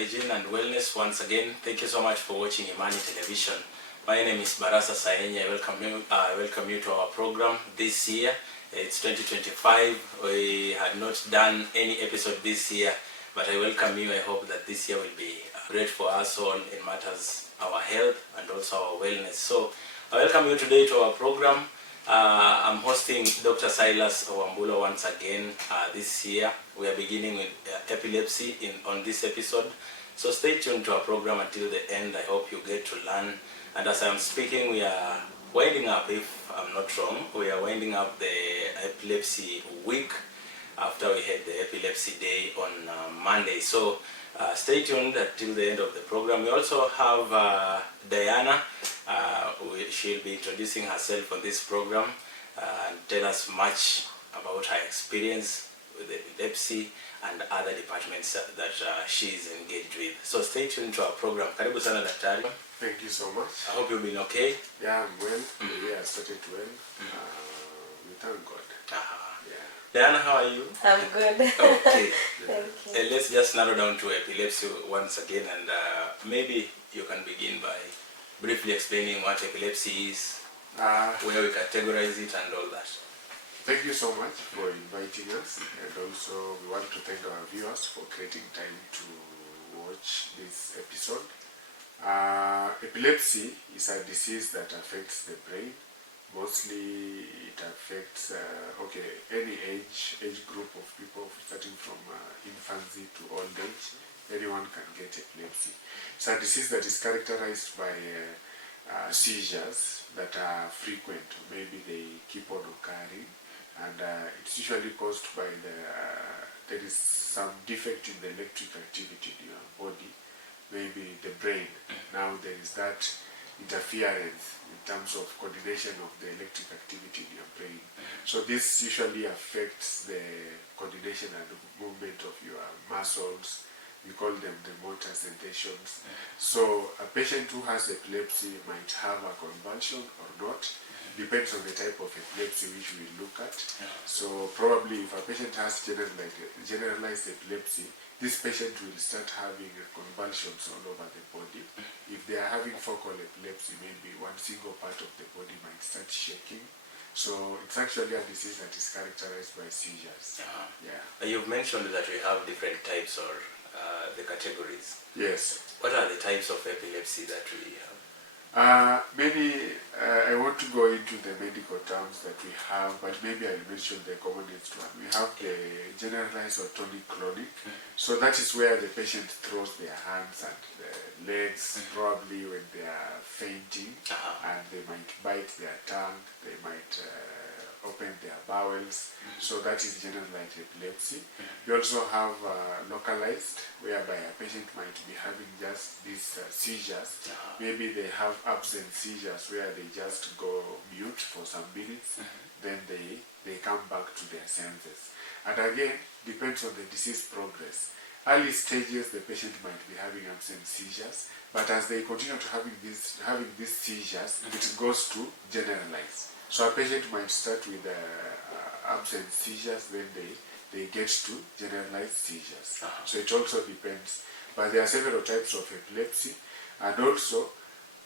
hygiene and wellness once again. Thank you so much for watching ImaniTv. My name is Barasa Saenye. I welcome you to our program this year. It's 2025. We had not done any episode this year, but I welcome you. I hope that this year will be great for us all in matters our health and also our wellness. So I welcome you today to our program. I'm hosting Dr. Silas Owambulo once again this year. We are beginning with epilepsy on this episode. So stay tuned to our program until the end. I hope you get to learn. And as I'm speaking, we are winding up, if I'm not wrong, we are winding up the epilepsy week after we had the epilepsy day on Monday. So stay tuned until the end of the program. We also have Diana. She'll be introducing herself on this program and tell us much about her experience with epilepsy and other departments that she's engaged with. So stay tuned to our program. Karibu sana daktari. Thank you so much. I hope you've been okay. Yeah, I'm well. Yeah, I started well. We thank God. Yeah. Diana, how are you? I'm good. Okay. Thank you. Let's just narrow down to epilepsy once again, and maybe you can begin by briefly explaining what epilepsy is, where we categorize it and all that. Thank you so much for inviting us, and also we want to thank our viewers for creating time to watch this episode. Epilepsy is a disease that affects the brain. Mostly it affects any age group of people, starting from infancy to old age. Anyone can get epilepsy. It's a disease that is characterized by seizures that are frequent. Maybe they keep on occurring, and it's usually caused by there is some defect in the electric activity in your body, maybe the brain. Now there is that interference in terms of coordination of the electric activity in your brain. So this usually affects the coordination and movement of your muscles. We call them the motor sensations. So a patient who has epilepsy might have a convulsion or not. Depends on the type of epilepsy which we look at. So probably if a patient has generalized epilepsy, this patient will start having convulsions all over the body. If they are having focal epilepsy, maybe one single part of the body might start shaking. So it's actually a disease that is characterized by seizures. Yeah. You've mentioned that we have different types or the categories. Yes. What are the types of epilepsy that we have? I want to go into the medical terms that we have, but maybe I'll mention the commonest one. We have the generalized or tonic-clonic. So that is where the patient throws their hands and the legs, probably when they are fainting, and they might bite their tongue, they might open their bowels. So that is generalized epilepsy. We also have localized, whereby a patient might be having just these seizures. Maybe they have absent seizures where they just go mute for some minutes, then they come back to their senses. And again, depends on the disease progress. Early stages, the patient might be having absent seizures, but as they continue to having these seizures, it goes to generalize. So a patient might start with absent seizures, then they get to generalized seizures. So it also depends. But there are several types of epilepsy, and also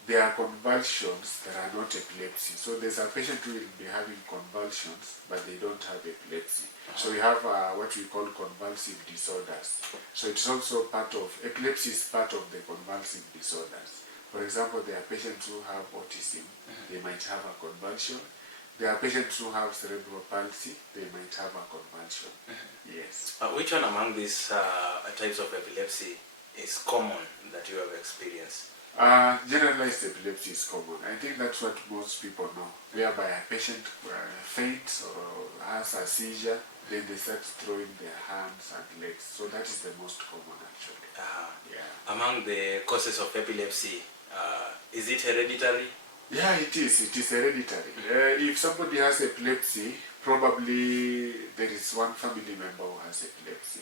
there are convulsions that are not epilepsy. So there's a patient who will be having convulsions, but they don't have epilepsy. So we have what we call convulsive disorders. So it's also epilepsy is part of the convulsive disorders. For example, there are patients who have autism, they might have a convulsion. There are patients who have cerebral palsy, they might have a convulsion. Yes. Which one among these types of epilepsy is common that you have experienced? Generalized epilepsy is common. I think that's what most people know. Whereby a patient faints or has a seizure, then they start throwing their hands and legs. So that is the most common actually. Yeah. Among the causes of epilepsy, is it hereditary? Yeah, it is. It is hereditary. If somebody has epilepsy, probably there is one family member who has epilepsy.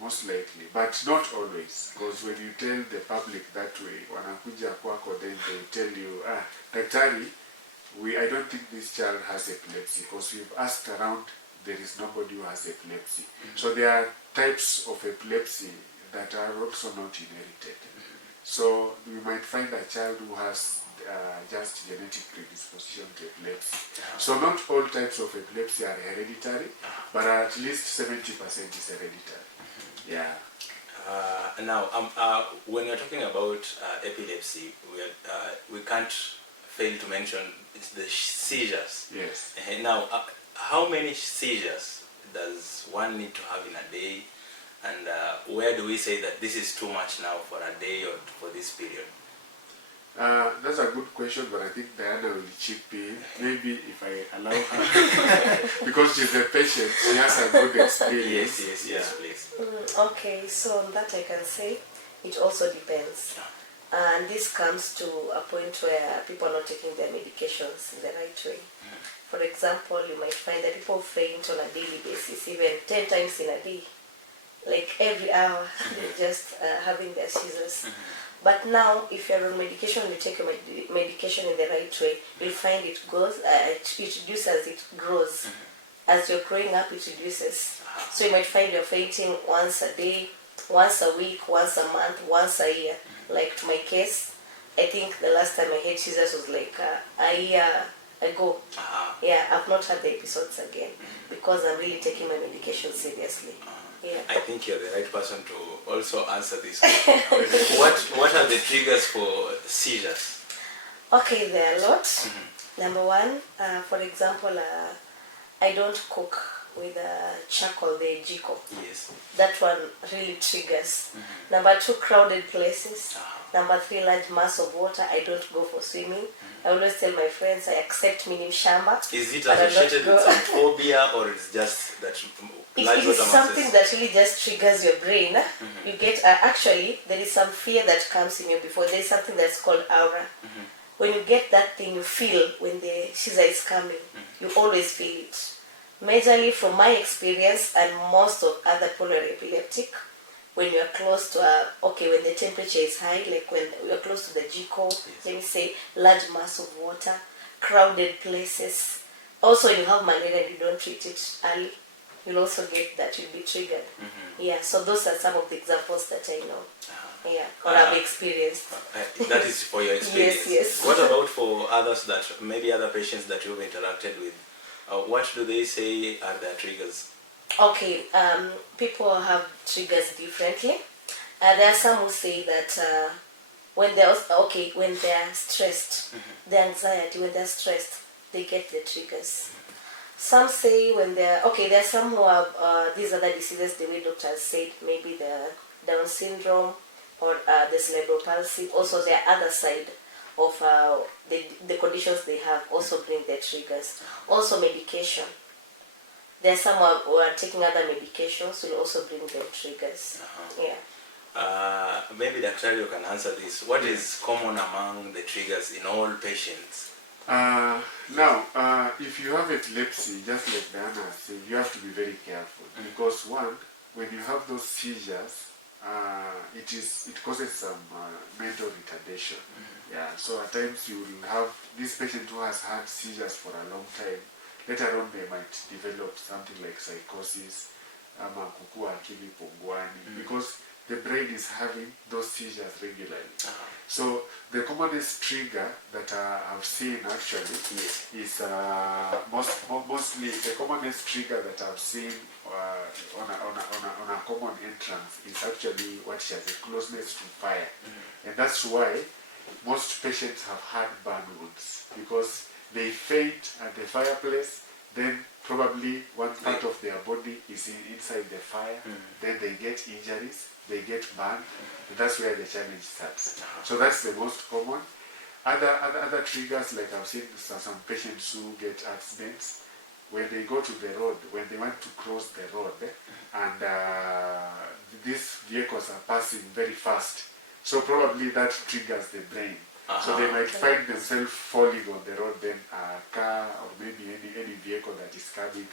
Most likely, but not always. Because when you tell the public that way, wanakuja kwako, then they tell you, daktari, I don't think this child has epilepsy, because we've asked around, there is nobody who has epilepsy. So there are types of epilepsy that are also not inherited. So you might find a child who has just genetic predisposition to epilepsy. So not all types of epilepsy are hereditary, but at least 70% is hereditary. Yeah. Now, when you're talking about epilepsy, we can't fail to mention it's the seizures. Yes. Now, how many seizures does one need to have in a day? And where do we say that this is too much now for a day or for this period? That's a good question, but I think Diana will chip in. Maybe if I allow her, because she's a patient, she has a good experience. Yes, please. Okay, so on that I can say it also depends. And this comes to a point where people are not taking their medications in the right way. For example, you might find that people faint on a daily basis, even 10 times in a day. Like every hour, they're just having their seizures. But now, if you're on medication, you take your medication in the right way, you'll find it goes, it reduces as it grows. As you're growing up, it reduces. So you might find you're fainting once a day, once a week, once a month, once a year. Like to my case, I think the last time I had seizures was like a year ago. Yeah, I've not had the episodes again because I'm really taking my medication seriously. Yeah. I think you're the right person to also answer this. What are the triggers for seizures? Okay, there are a lot. Number one, for example, I don't cook with charcoal, the jiko. Yes. That one really triggers. Number two, crowded places. Number three, large mass of water. I don't go for swimming. I always tell my friends I accept mini shamba. Is it associated with some phobia, or it's just that large it water is masses? something that really just triggers your brain. You get actually there is some fear that comes in you before. There is something that's called aura. When you get that thing, you feel when the seizure is coming. You always feel it. Majorly from my experience and most of other pulmonary epileptic, when you are close to when the temperature is high, like when you are close to the jiko, let me say, large mass of water, crowded places. Also, you have malaria and you don't treat it early, you'll also get that, you'll be triggered. Yeah, so those are some of the examples that I know. Yeah, or I've experienced. That is for your experience. Yes. What about for others, that maybe other patients that you've interacted with? What do they say are their triggers? Okay, people have triggers differently. There are some who say that when they're stressed, the anxiety, when they're stressed, they get the triggers. Some say when they're there are some who have these other diseases, the way doctors said, maybe the Down syndrome or the cerebral palsy. Also, the other side of the conditions they have also bring their triggers. Also, medication. There are some who are taking other medications will also bring them triggers. Yeah. Maybe Dr. you can answer this. What is common among the triggers in all patients? Now, if you have epilepsy, just like Diana said, you have to be very careful because one, when you have those seizures, it causes some mental retardation. Yeah, so at times you will have this patient who has had seizures for a long time. Later on, they might develop something like psychosis, kukua akili punguani, because the brain is having those seizures regularly. So the commonest trigger that I've seen actually is mostly the commonest trigger that I've seen on a common entrance is actually what she has, a closeness to fire, and that's why most patients have had burn wounds because they faint at the fireplace. Then probably one part of their body is inside the fire. Then they get injuries, they get burned, and that's where the challenge starts. So that's the most common. Other triggers, like I've seen some patients who get accidents when they go to the road, when they want to cross the road, and these vehicles are passing very fast. So probably that triggers the brain. So they might find themselves falling on the road, then a car or maybe any vehicle that is coming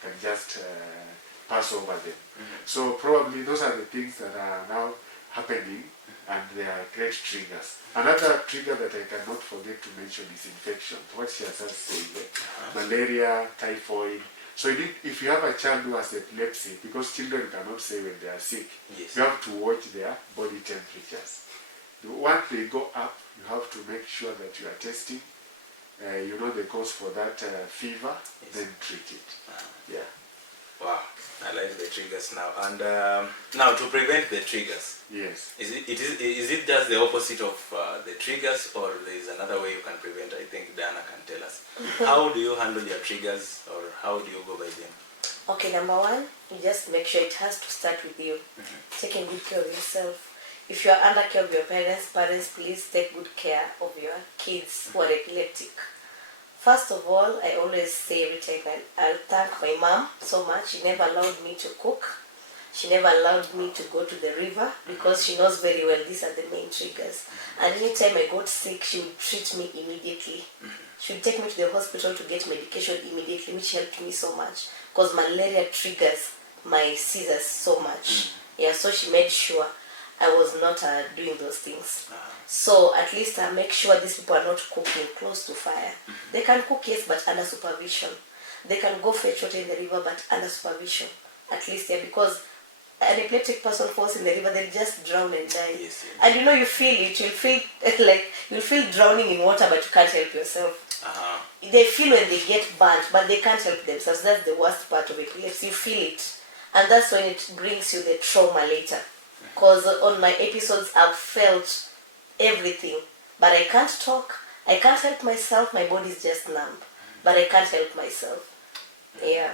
can just pass over them. So probably those are the things that are now happening, and they are great triggers. Another trigger that I cannot forget to mention is infection. What she has said, malaria, typhoid. So if you have a child who has epilepsy, because children cannot say when they are sick, Yes. you have to watch their body temperatures. Once they go up, you have to make sure that you are testing. You know the cause for that fever, Yes. then treat it. Yeah. Wow, I like the triggers now. And now to prevent the triggers, Yes. is it just the opposite of the triggers, or there is another way you can prevent? I think Diana can tell us. How do you handle your triggers, or how do you go by them? Okay, number one, you just make sure it has to start with you. Taking good care of yourself. If you are under care of your parents, please take good care of your kids who are epileptic. First of all, I always say every time, I'll thank my mom so much. She never allowed me to cook. She never allowed me to go to the river because she knows very well these are the main triggers. And anytime I got sick, she would treat me immediately. She would take me to the hospital to get medication immediately, which helped me so much because malaria triggers my seizures so much. Yeah, so she made sure I was not doing those things. So at least I make sure these people are not cooking close to fire. They can cook, yes, but under supervision. They can go fetch water in the river, but under supervision. At least, yeah, because an epileptic person falls in the river, they'll just drown and die. Yes, yes. And you know, you feel it. You'll feel like you'll feel drowning in water, but you can't help yourself. They feel when they get burnt, but they can't help themselves. That's the worst part of epilepsy. You feel it, and that's when it brings you the trauma later. Because on my episodes, I've felt everything, but I can't talk. I can't help myself. My body's just numb, but I can't help myself. Yeah.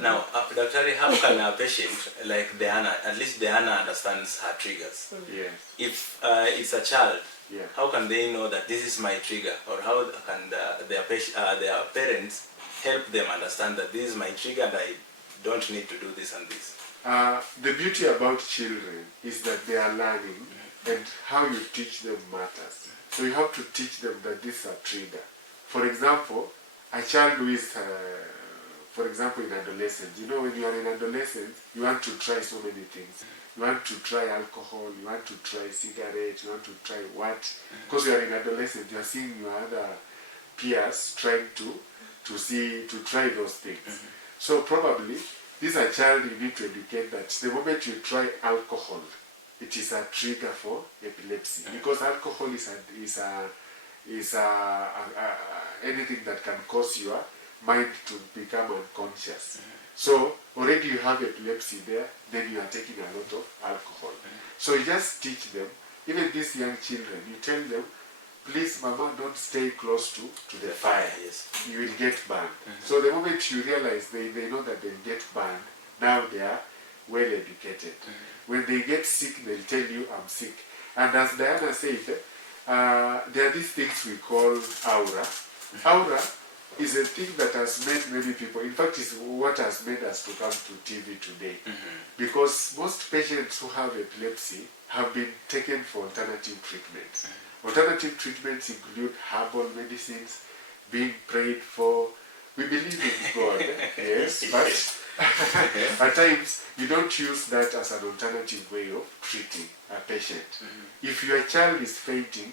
Now, Dr. how can a patient like Diana, at least Diana understands her triggers? Yes. If it's a child, Yeah. how can they know that this is my trigger, or how can their parents help them understand that this is my trigger and I don't need to do this and this? The beauty about children is that they are learning, and how you teach them matters. So you have to teach them that this is a trigger. For example, a child who is, for example, in adolescence, you know, when you are in adolescence, you want to try so many things. You want to try alcohol, you want to try cigarettes, you want to try what? Because you are in adolescence, you are seeing your other peers trying to try those things. So probably, this is a child you need to educate that the moment you try alcohol, it is a trigger for epilepsy. Because alcohol is anything that can cause your mind to become unconscious. So already you have epilepsy there, then you are taking a lot of alcohol. So you just teach them, even these young children, you tell them, please mama, don't stay close to the fire. Yes. You will get burned. So the moment you realize they know that they'll get burned, now they are well educated. When they get sick, they'll tell you, I'm sick. And as Diana said, there are these things we call aura. Aura is a thing that has made many people, in fact, is what has made us to come to TV today. Because most patients who have epilepsy have been taken for alternative treatments. Alternative treatments include herbal medicines, being prayed for. We believe in God, yes, but at times you don't use that as an alternative way of treating a patient. If your child is fainting,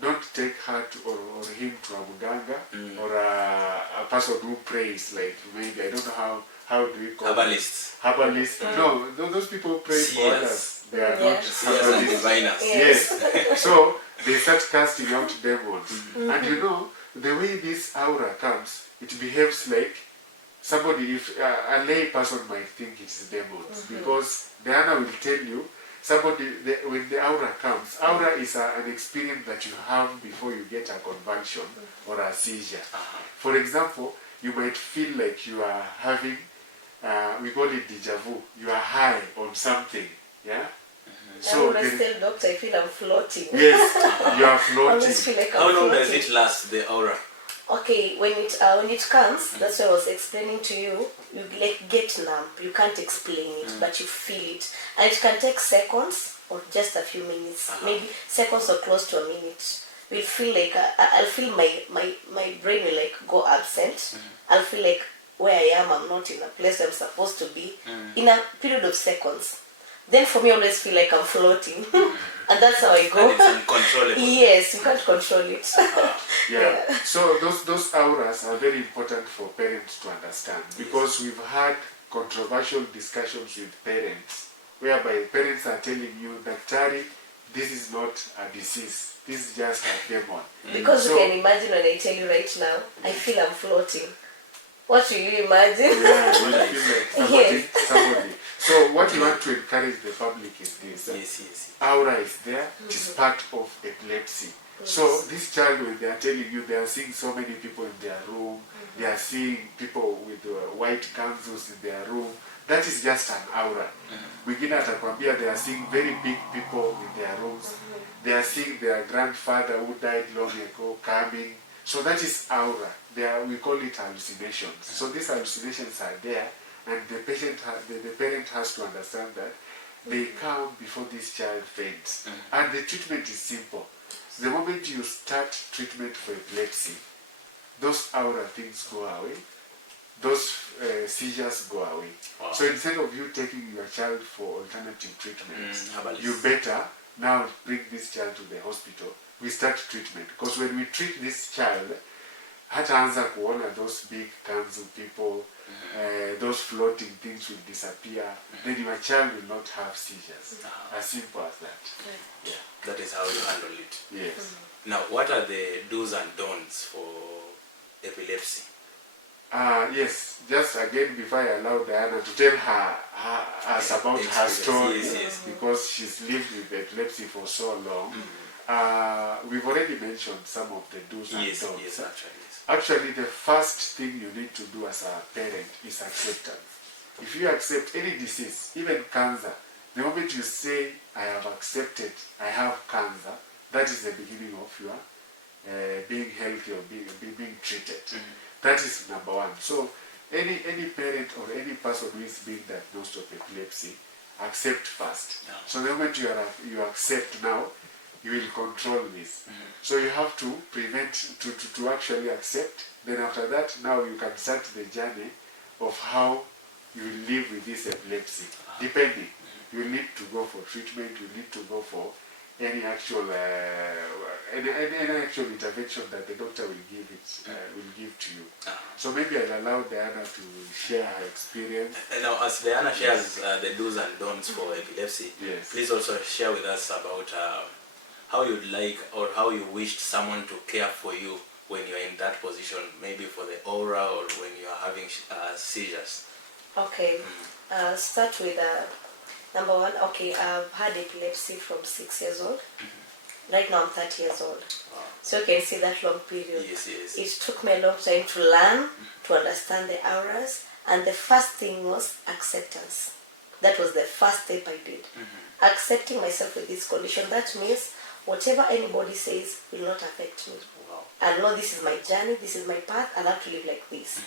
don't take her or him to a muganga or a person who prays, like maybe, I don't know how do you call Herbalists. Herbalists. No, those people pray for others. They are not Seers and herbalists. diviners. Yes. So they start casting out demons. And you know, the way this aura comes, it behaves like somebody, if a lay person might think it's demons. Because Diana will tell you, when the aura comes, aura is an experience that you have before you get a convulsion or a seizure. For example, you might feel like you are having, we call it deja vu, you are high on something, yeah? I always tell doctor, I feel I'm floating. Yes, you are I always floating. feel like I'm How long floating. does it last, the aura? Okay, when it comes, that's what I was explaining to you. You like get numb. You can't explain it, but you feel it, and it can take seconds or just a few minutes, maybe seconds or close to a minute. We'll feel like I'll feel my brain will like go absent. I'll feel like where I am, I'm not in a place I'm supposed to be in a period of seconds. then for me I always feel like I'm floating. And that's how I go. And it's uncontrollable. Yes, you can't control it. Yeah. So those auras are very important for parents to understand, because we've had controversial discussions with parents whereby parents are telling you that, Tari, this is not a disease, this is just a demon. Because you can imagine when I tell you right now, I feel I'm floating. What will you imagine? Yeah, you feel like somebody. So what you want to encourage the public is this. Yes. Aura is there, it is part of epilepsy. So this child, when they are telling you they are seeing so many people in their room, they are seeing people with white kanzus in their room, that is just an aura. Wengine atakwambia they are seeing very big people in their rooms. They are seeing their grandfather who died long ago coming. So that is aura. We call it hallucinations. So these hallucinations are there, and the parent has to understand that they come before this child faints. And the treatment is simple. The moment you start treatment for epilepsy, those aura things go away, those seizures go away. Wow. So instead of you taking your child for alternative treatments, you herbalist. better now bring this child to the hospital. We start treatment, because when we treat this child, hataanza kuona those big kanzu people, those floating things will disappear, then your child will not have seizures. As simple as that. Yeah, that is how you handle it. Yes. Now, what are the do's and don'ts for epilepsy? Yes, just again, before I allow Diana to tell us about her story, yes. because she's lived with epilepsy for so long, we've already mentioned some of the do's and don'ts. Yes, actually. Actually, the first thing you need to do as a parent is acceptance. If you accept any disease, even cancer, the moment you say, I have accepted, I have cancer, that is the beginning of your being healthy or being treated. That is number one. So any parent or any person who is being diagnosed with epilepsy, accept first. So the moment you accept now, you will control this. So you have to prevent, to actually accept. Then after that, now you can start the journey of how you will live with this epilepsy. Depending, you will need to go for treatment, you need to go for any actual intervention that the doctor will give to you. So maybe I'll allow Diana to share her experience. Now, as Diana shares the do's and don'ts for epilepsy, Yes. please also share with us about how you'd like or how you wished someone to care for you when you're in that position, maybe for the aura or when you're having seizures. Okay, start with number one. Okay, I've had epilepsy from 6 years old. Right now I'm 30 years old. Wow. So you can see that long period. Yes. It took me a long time to learn, to understand the auras, and the first thing was acceptance. That was the first step I did. Accepting myself with this condition. That means whatever anybody says will not affect me. Wow. I know this is my journey, this is my path, I'll have to live like this.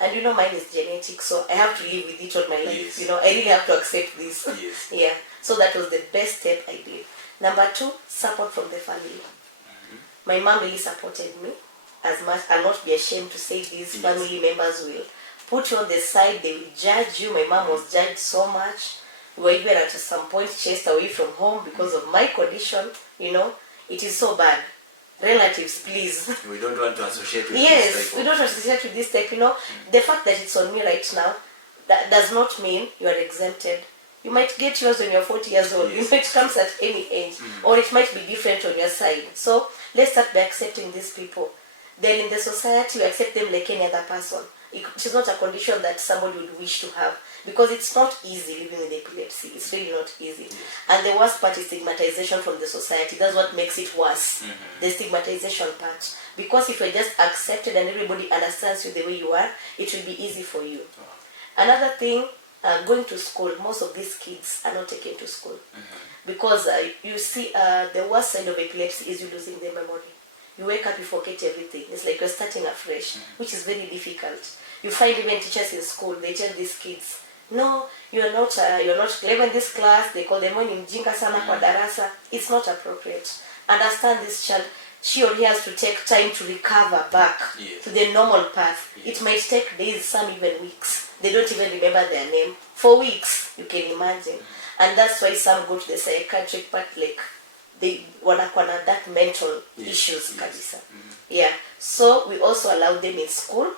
And you know, mine is genetic, so I have to live with it all my life. Yes. You know, I really have to accept this. Yes. Yeah. So that was the best step I did. Number two, support from the family. My mom really supported me as much. I'll not be ashamed to say these family members will put you on the side, they will judge you. My mom was judged so much. We were even at some point chased away from home because of my condition. You know, it is so bad. Relatives, please. We don't want to associate with Yes, this type we don't associate with this type. You know, the fact that it's on me right now, that does not mean you are exempted. You might get yours when you're 40 years old. Yes. It comes at any age, or it might be different on your side. So let's start by accepting these people. Then in the society, you accept them like any other person. It is not a condition that somebody would wish to have, because it's not easy living with epilepsy. It's really not easy. Yes. And the worst part is stigmatization from the society. That's what makes it worse, the stigmatization part. Because if you're just accepted and everybody understands you the way you are, it will be easy for you. Another thing, going to school. Most of these kids are not taken to school because you see the worst side of epilepsy is you losing the memory. You wake up, you forget everything. It's like you're starting afresh, which is very difficult. You find even teachers in school, they tell these kids, no, you're not clever in this class. They call them mjinga sana kwa darasa. It's not appropriate. Understand this child. She or he has to take time to recover back to the normal path. It might take days, some even weeks. They don't even remember their name. For weeks, you can imagine. And that's why some go to the psychiatric part, like they wanakuwa na that mental issues kabisa. Yeah, so we also allow them in school.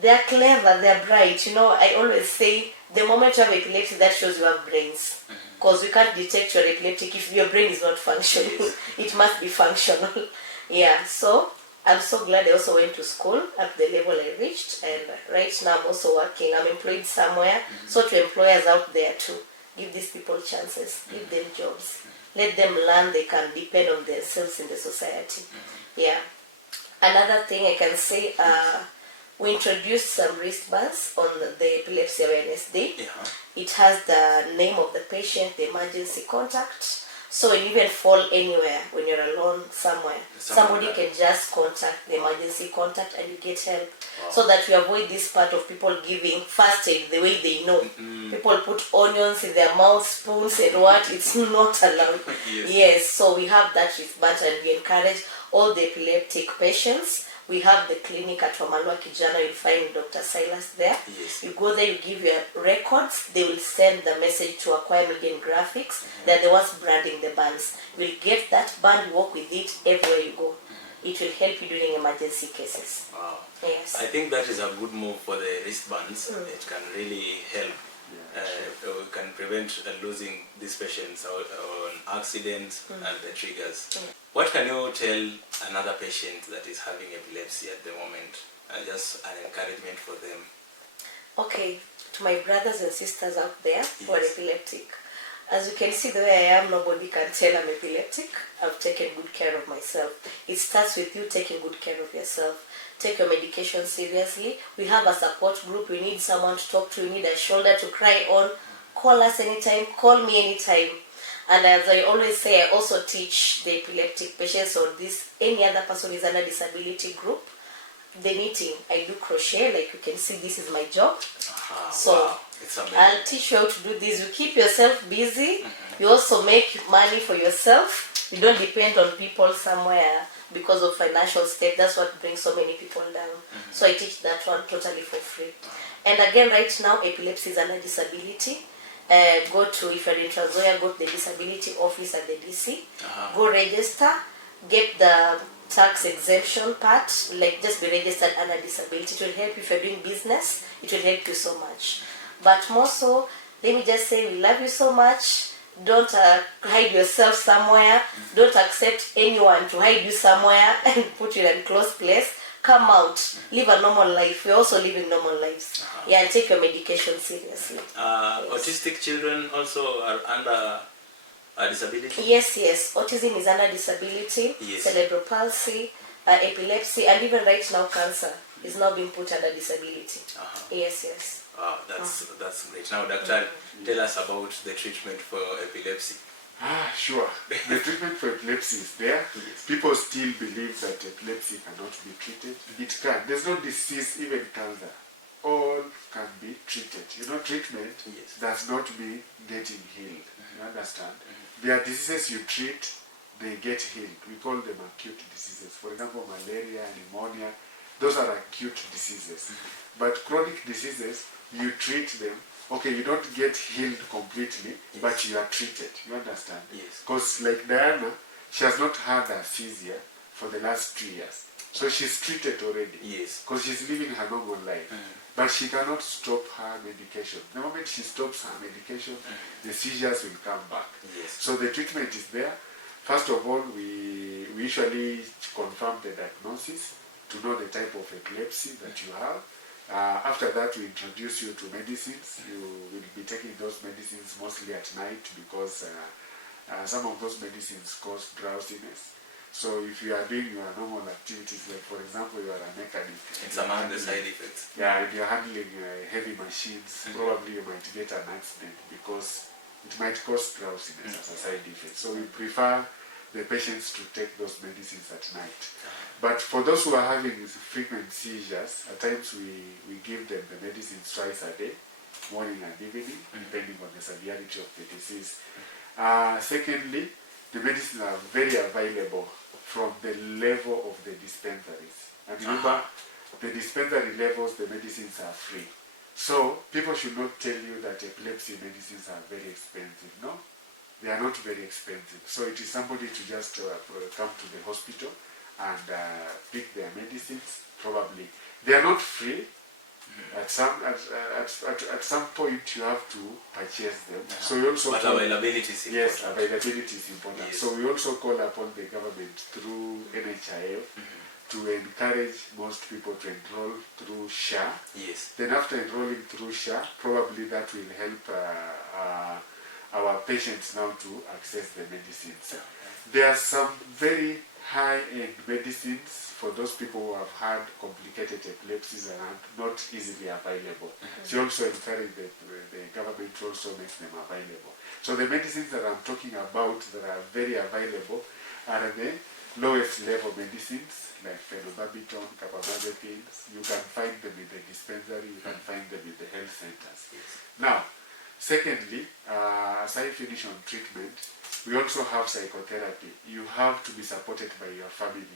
They're clever, they're bright. You know, I always say the moment you have epilepsy, that shows you have brains. Because we can't detect you're epileptic if your brain is not functioning. It must be functional. Yeah, so I'm so glad I also went to school at the level I reached. And right now I'm also working. I'm employed somewhere. So to employers out there too, give these people chances, give them jobs. Let them learn they can depend on themselves in the society. Yeah. Another thing I can say, we introduced some wristbands on the Epilepsy Awareness Day. It has the name of the patient, the emergency contact. So when you even fall anywhere, when you're alone somewhere, somebody can just contact the emergency contact and you get help. So that we avoid this part of people giving first aid the way they know. People put onions in their mouth, spoons and what, it's not allowed. Yes, so we have that wristband and we encourage all the epileptic patients. We have the clinic at Wamalwa Kijana. You'll find Dr. Silas there. You go there, you give your records. They will send the message to Acquire Media and Graphics. They're the ones branding the bands. You'll get that band, walk with it everywhere you go. It will help you during emergency cases. Wow. Yes. I think that is a good move for the wristbands. It can really help. We can prevent losing these patients on accidents and the triggers. What can you tell another patient that is having epilepsy at the moment? Just an encouragement for them. Okay, to my brothers and sisters out there who are epileptic. As you can see the way I am, nobody can tell I'm epileptic. I've taken good care of myself. It starts with you taking good care of yourself. Take your medication seriously. We have a support group. You need someone to talk to. You need a shoulder to cry on. Call us anytime. Call me anytime. And as I always say, I also teach the epileptic patients or this any other person is under disability group. The knitting, I do crochet. Like you can see, this is my job. So wow. It's amazing. I'll teach you how to do this. You keep yourself busy. You also make money for yourself. You don't depend on people somewhere because of financial state. That's what brings so many people down. So I teach that one totally for free. And again, right now, epilepsy is under disability. Go to, if you're in Transoya, go to the disability office at the DC. Go register. Get the tax exemption part. Like just be registered under disability. It will help you if you're doing business. It will help you so much. But more so, let me just say we love you so much. Don't hide yourself somewhere. Don't accept anyone to hide you somewhere and put you in a closed place. Come out. Live a normal life. We're also living normal lives. Yeah, and take your medication seriously. Autistic children also are under a disability? Yes. Autism is under disability. Cerebral palsy, epilepsy, and even right now cancer is now being put under disability. Yes. Wow, that's great. Now, doctor, tell us about the treatment for epilepsy. Sure. The treatment for epilepsy is there. People still believe that epilepsy cannot be treated. It can. There's no disease, even cancer. All can be treated. Treatment does not mean getting healed. You understand? There are diseases you treat, they get healed. We call them acute diseases. For example, malaria, pneumonia, those are acute diseases. But chronic diseases, you treat them. Okay, you don't get healed completely, but you are treated. You understand? Because like Diana, she has not had a seizure for the last 3 years. So she's treated already. Because she's living her normal life. But she cannot stop her medication. The moment she stops her medication, the seizures will come back. So the treatment is there. First of all, we usually confirm the diagnosis to know the type of epilepsy that you have. After that, we introduce you to medicines. You will be taking those medicines mostly at night because some of those medicines cause drowsiness. So if you are doing your normal activities, like for example, you are a mechanic. It's among the side effects. Yeah, if you're handling heavy machines, probably you might get an accident because it might cause drowsiness as a side effect. So we prefer the patients to take those medicines at night. But for those who are having frequent seizures, at times we give them the medicines twice a day, morning and evening, depending on the severity of the disease. Secondly, the medicines are very available from the level of the dispensaries. And remember, the dispensary levels, the medicines are free. So people should not tell you that epilepsy medicines are very expensive. No, they are not very expensive. So it is somebody to just come to the hospital and pick their medicines. Probably they are not free. At some point you have to purchase them. So we also but availability is important. Yes, availability is important. Yes. So we also call upon the government through NHIF to encourage most people to enroll through SHA. Yes. Then after enrolling through SHA, probably that will help our patients now to access the medicines. There are some very high-end medicines for those people who have had complicated epilepsies and are not easily available. So you also encourage the government to also make them available. So the medicines that I'm talking about that are very available are the lowest level medicines like phenobarbital, carbamazepines. You can find them in the dispensary, you can find them in the health centers. Yes. Now, secondly, as I finish on treatment, we also have psychotherapy. You have to be supported by your family.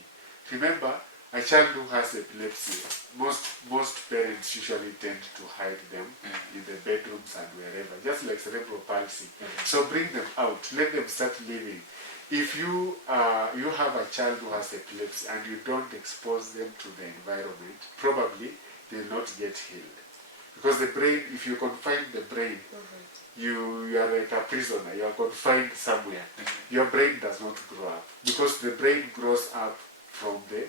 Remember, a child who has epilepsy, most parents usually tend to hide them in the bedrooms and wherever, just like cerebral palsy. So bring them out, let them start living. If you have a child who has epilepsy and you don't expose them to the environment, probably they will not get healed. Because the brain, if you confine the brain, you are like a prisoner, you are confined somewhere. Your brain does not grow up. Because the brain grows up from the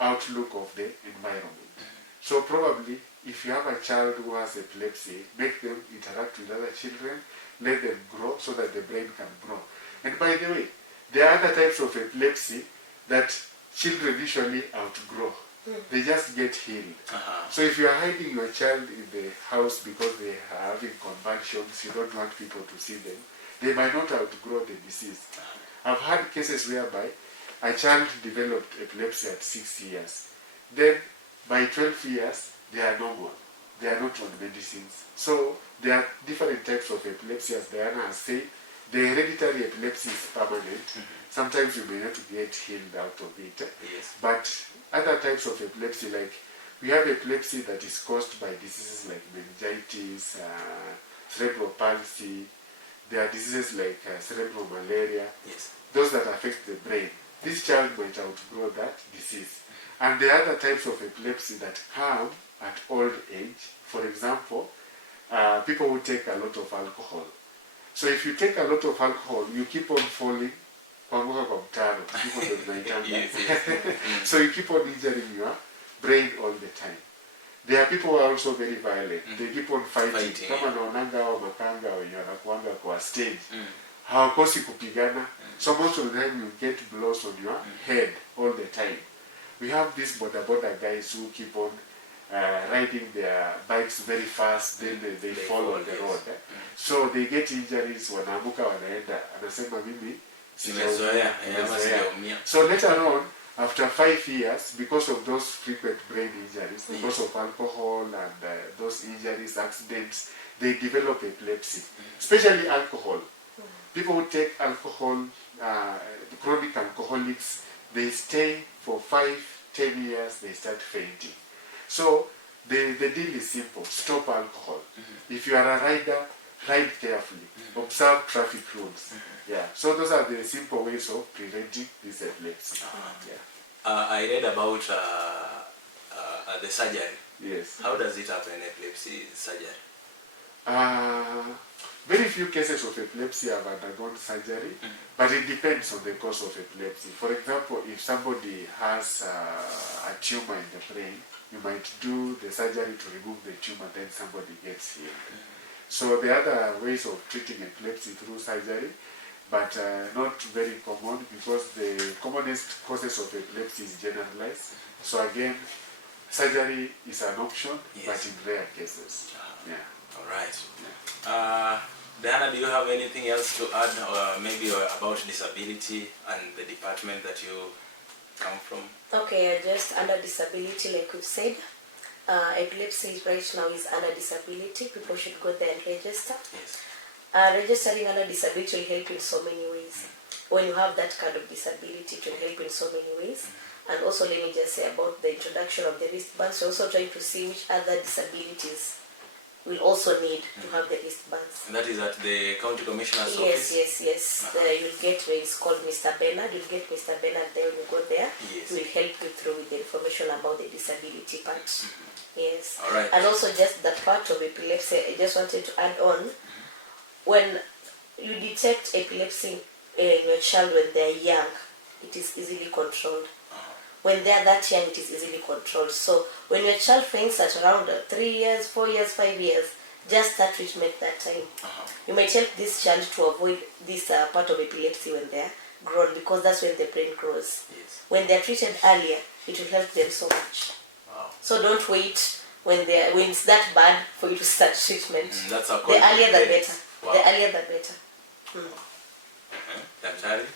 outlook of the environment. So probably, if you have a child who has epilepsy, make them interact with other children, let them grow so that the brain can grow. And by the way, there are other types of epilepsy that children usually outgrow. They just get healed. So if you are hiding your child in the house because they are having convulsions, you don't want people to see them, they might not outgrow the disease. I've had cases whereby a child developed epilepsy at 6 years. Then by 12 years, they are normal. They are not on medicines. So there are different types of epilepsy, as Diana has said. The hereditary epilepsy is permanent. Sometimes you may not get healed out of it. Yes. But other types of epilepsy, like we have epilepsy that is caused by diseases like meningitis, cerebral palsy. There are diseases like cerebral malaria. Yes. Those that affect the brain. This child might outgrow that disease. And there are other types of epilepsy that come at old age. For example, people who take a lot of alcohol. So if you take a lot of alcohol, you keep on falling. So you keep on injuring your brain all the time. There are people who are also very violent. They keep on fighting. Kama naonanga wa makanga wenye wanakuanga kwa stage. Hawakosi kupigana. So most of the time you get blows on your head all the time. We have these border guys who keep on riding their bikes very fast, then they fall on the road. So they get injuries, wanaamuka wanaenda, anasema mimi sijazoea. So later on, after 5 years, because of those frequent brain injuries, because of alcohol and those injuries, accidents, they develop epilepsy, especially alcohol. People who take alcohol, chronic alcoholics, they stay for 5-10 years, they start fainting. So the deal is simple: stop alcohol. If you are a rider, ride carefully. Observe traffic rules. Yeah. So those are the simple ways of preventing this epilepsy. I read about the surgery. Yes. How does it happen, epilepsy surgery? Very few cases of epilepsy have undergone surgery, but it depends on the cause of epilepsy. For example, if somebody has a tumor in the brain, you might do the surgery to remove the tumor, then somebody gets healed. So there are other ways of treating epilepsy through surgery, but not very common, because the commonest causes of epilepsy is generalized. So again, surgery is an option, but in rare cases. All right. Diana, do you have anything else to add, or maybe about disability and the department that you come from? Okay, just under disability, like we've said, epilepsy right now is under disability. People should go there and register. Yes. Registering under disability will help in so many ways. When you have that kind of disability, it will help in so many ways. And also, let me just say about the introduction of the wristbands. We're also trying to see which other disabilities will also need to have the wristbands. And that is at the county commissioner's Yes, office? yes. You'll get where it's called Mr. Bernard. You'll get Mr. Bernard there when you go there. Yes. He will help you through with the information about the disability part. Yes. All right. And also just the part of epilepsy, I just wanted to add on. When you detect epilepsy in your child when they're young, it is easily controlled. When they're that young, it is easily controlled. So when your child faints at around 3 years, 4 years, 5 years, just start treatment that time. You might help this child to avoid this part of epilepsy when they're grown, because that's when the brain grows. Yes. When they're treated earlier, it will help them so much. Wow. So don't wait when it's that bad for you to start treatment. That's a The earlier the better. Wow. The earlier the better. Daktari?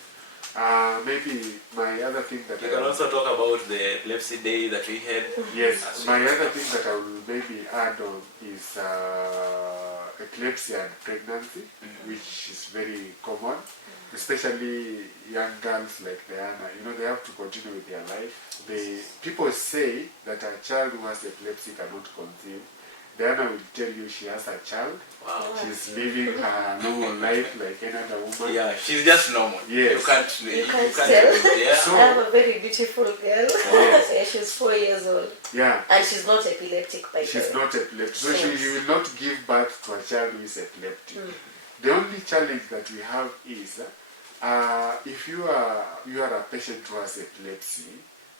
Maybe my other thing that You can also talk about the epilepsy day that we had. yes, my other thing that I will maybe add on is epilepsy and pregnancy, which is very common, especially young girls like Diana. You know, they have to continue with their life. People say that a child who has epilepsy cannot conceive. Diana will tell you she has a child. Wow. She's living her normal life like any other woman. Yeah, she's just normal. Yes. You can't tell. Yeah. So- I have a very beautiful girl. Yes. Yeah, she's 4 years old. Yeah. And she's not epileptic by the She's way. not epileptic. So Yes. she will not give birth to a child who is epileptic. The only challenge that we have is if you are a patient who has epilepsy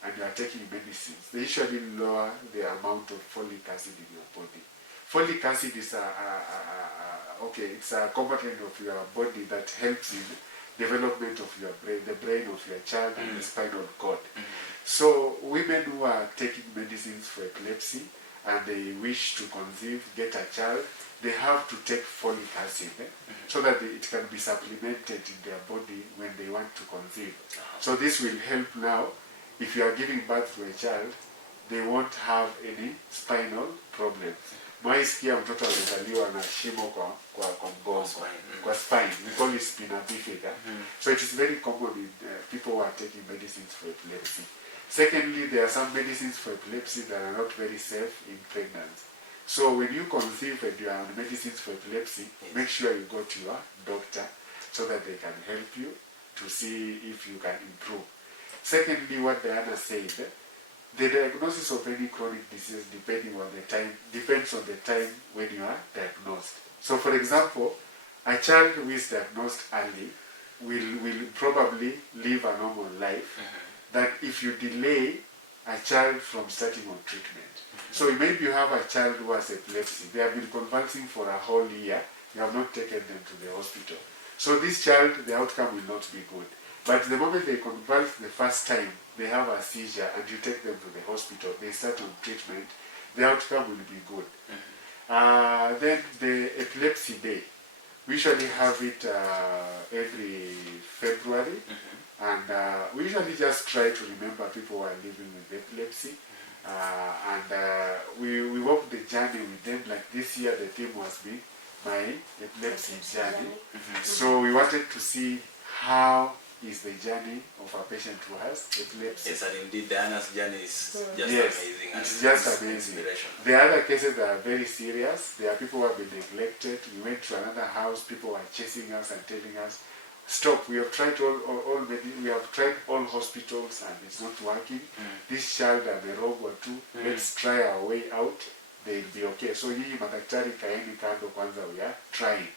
and you are taking medicines, they usually lower the amount of folic acid in your body. Folic acid is it's a component of your body that helps in development of your brain, the brain of your child, and the spinal cord. So women who are taking medicines for epilepsy and they wish to conceive, get a child, they have to take folic acid so that it can be supplemented in their body when they want to conceive. So this will help now. If you are giving birth to a child, they won't have any spinal problems. Mwaisikia mtoto amezaliwa na shimo kwa mgongo, kwa spine. We call it spina bifida. So it is very common in people who are taking medicines for epilepsy. Secondly, there are some medicines for epilepsy that are not very safe in pregnancy. So when you conceive and you are on medicines for epilepsy, make sure you go to your doctor so that they can help you to see if you can improve. Secondly, what Diana said, the diagnosis of any chronic disease depends on the time when you are diagnosed. So for example, a child who is diagnosed early will probably live a normal life, that if you delay a child from starting on treatment. So maybe you have a child who has epilepsy, they have been convalescing for a whole year, you have not taken them to the hospital. So this child, the outcome will not be good. But the moment they convulse the first time, they have a seizure and you take them to the hospital, they start on treatment, the outcome will be good. Then the epilepsy day, we usually have it every February, and we usually just try to remember people who are living with epilepsy, and we walk the journey with them. Like this year, the theme was my epilepsy journey. So we wanted to see how is the journey of a patient who has epilepsy. Yes, and indeed Diana's journey is just amazing. And it's just amazing. The other cases that are very serious, there are people who have been neglected. We went to another house, people were chasing us and telling us, stop, we have tried all hospitals and it's not working. This child and a robe or two, let's try our way out. They'll be okay. So nyinyi madaktari kaeni kando kwanza, we are trying.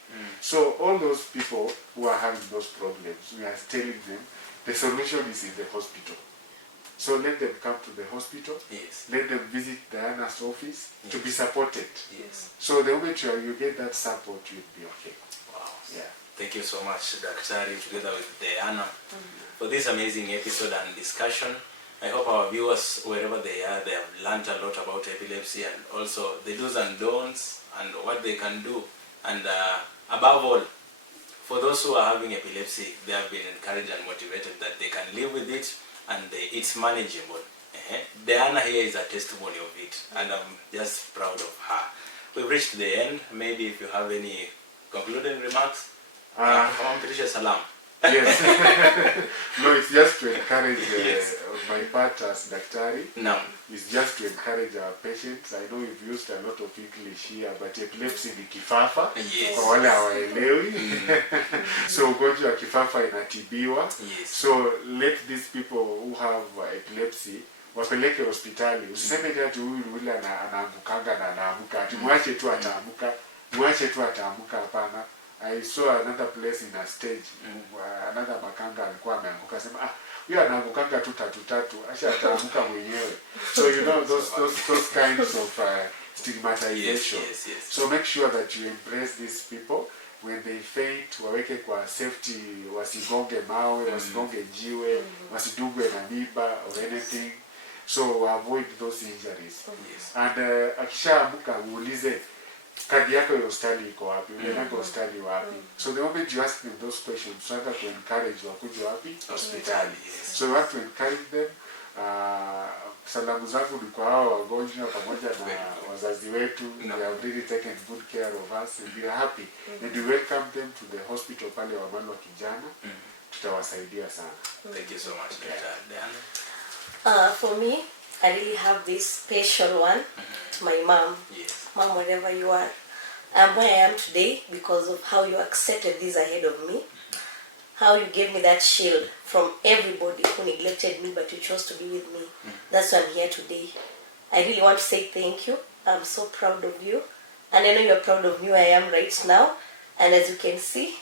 So all those people who are having those problems, we are telling them the solution is in the hospital. So let them come to the hospital. Yes. Let them visit Diana's office to be supported. Yes. So the moment you get that support, you'll be okay. Wow. Yeah. Thank you so much, Daktari, together with Diana, for this amazing episode and discussion. I hope our viewers, wherever they are, they have learned a lot about epilepsy and also the do's and don'ts and what they can do. And above all, for those who are having epilepsy, they have been encouraged and motivated that they can live with it and it's manageable. Diana here is a testimony of it, and I'm just proud of her. We've reached the end. Maybe if you have any concluding remarks, salam. Yes. No, it's just to encourage Yes. my part as daktari. No. It's just to encourage our patients. I know we've used a lot of English here, but epilepsy ni kifafa. Yes. Kwa wale hawaelewi. So ugonjwa wa kifafa inatibiwa. Yes. So let these people who have epilepsy wapeleke hospitali. Usiseme ati huyu yule anaamukanga na anaamuka. Ati mwache tu ataamuka. Mwache tu ataamuka, hapana. I saw another place in a stage. Another makanga alikuwa ameanguka, sema huyu anaangukanga tu tatu asha ataamuka mwenyewe. So you know those kinds of stigmatization. Yes. So make sure that you embrace these people. When they faint, waweke kwa safety, wasigonge mawe, wasigonge jiwe, wasidugwe na miba or anything. So avoid those injuries. Yes. And akishaamuka uulize kadi yako ya hospitali iko wapi? Unaenda hospitali wapi? So the moment you ask them those questions, try to encourage wakuje wapi? Hospitali. Yes. So you have to encourage them. Salamu zangu ni kwa hao wagonjwa pamoja na wazazi wetu. They have really taken good care of us and we are happy. And we welcome them to the hospital pale Wamalwa Kijana. Tutawasaidia sana. Thank you so much, Dr. Diana. For me, I really have this special one to my mom. Yes. Mom, wherever you are, I'm where I am today because of how you accepted this ahead of me. How you gave me that shield from everybody who neglected me, but you chose to be with me. That's why I'm here today. I really want to say thank you. I'm so proud of you. And I know you're proud of me where I am right now. And as you can see,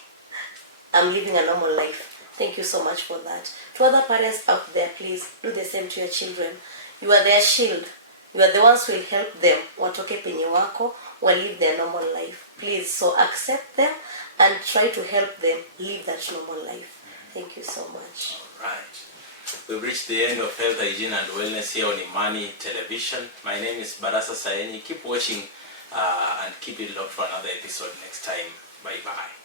I'm living a normal life. Thank you so much for that. To other parents out there, please do the same to your children. You are their shield. You are the ones who will help them. Watoke penye wako, will live their normal life. Please, so accept them and try to help them live that normal life. Thank you so much. All right. We've reached the end of Health, Hygiene and Wellness here on Imani Television. My name is Barasa Saenyi. Keep watching and keep it locked for another episode next time. Bye-bye.